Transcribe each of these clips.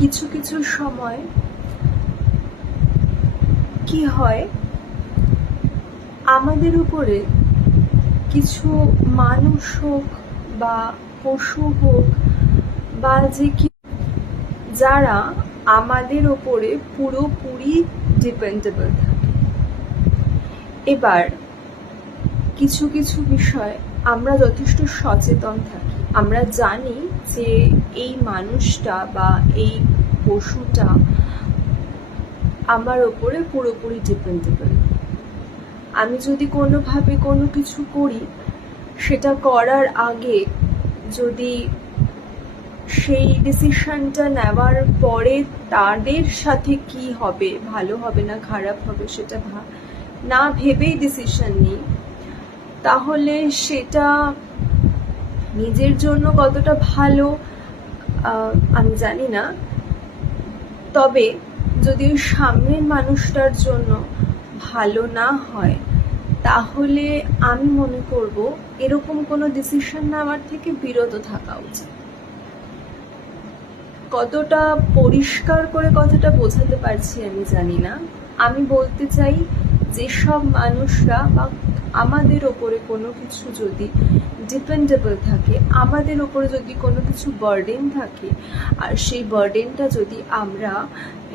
কিছু কিছু সময় কি হয়, আমাদের উপরে কিছু মানুষ হোক বা পশু হোক বা যারা আমাদের ওপরে পুরোপুরি ডিপেন্ডেবল থাকে। এবার কিছু কিছু বিষয় আমরা যথেষ্ট সচেতন থাকি, আমরা জানি যে এই মানুষটা বা এই পশুটা আমার ওপরে পুরোপুরি ডিপেন্ডেবল। আমি যদি কোনোভাবে কোনো কিছু করি, সেটা করার আগে যদি সেই ডিসিশনটা নেওয়ার পরে তাদের সাথে কি হবে, ভালো হবে না খারাপ হবে, সেটা না ভেবেই ডিসিশন নিই, তাহলে সেটা নিজের জন্য কতটা ভালো আমি জানি না। তবে যদি ওই সামনের মানুষটার জন্য ভালো না হয়, তাহলে আমি মনে করব এরকম কোনো ডিসিশন নেওয়ার থেকে বিরত থাকা উচিত। কতটা পরিষ্কার করে কথাটা বোঝাতে পারছি আমি জানি না। আমি বলতে চাই, যেসব মানুষরা বা আমাদের ওপরে কোনো কিছু যদি ডিপেন্ডেবল থাকে, আমাদের ওপরে যদি কোনো কিছু বার্ডেন থাকে, আর সেই বার্ডেনটা যদি আমরা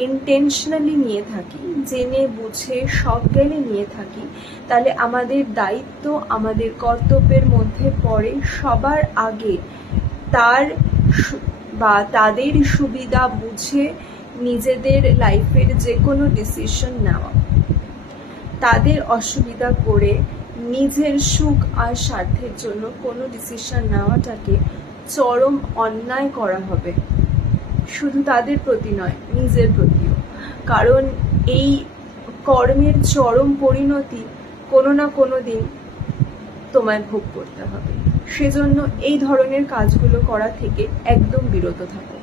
ইন্টেনশনালি নিয়ে থাকি, জেনে বুঝে সজ্ঞানে নিয়ে থাকি, তাহলে আমাদের দায়িত্ব, আমাদের কর্তব্যের মধ্যে পড়ে সবার আগে তাদের সুবিধা বুঝে নিজেদের লাইফের যে কোনো ডিসিশন নেওয়া। তাদের অসুবিধা করে নিজের সুখ আর স্বার্থের জন্য কোনো ডিসিশন নেওয়াটাকে চরম অন্যায় করা হবে, শুধু তাদের প্রতি নয়, নিজের প্রতিও। কারণ এই কর্মের চরম পরিণতি কোনো না কোনো দিন তোমায় ভোগ করতে হবে। সেজন্য এই ধরনের কাজগুলো করা থেকে একদম বিরত থাকো।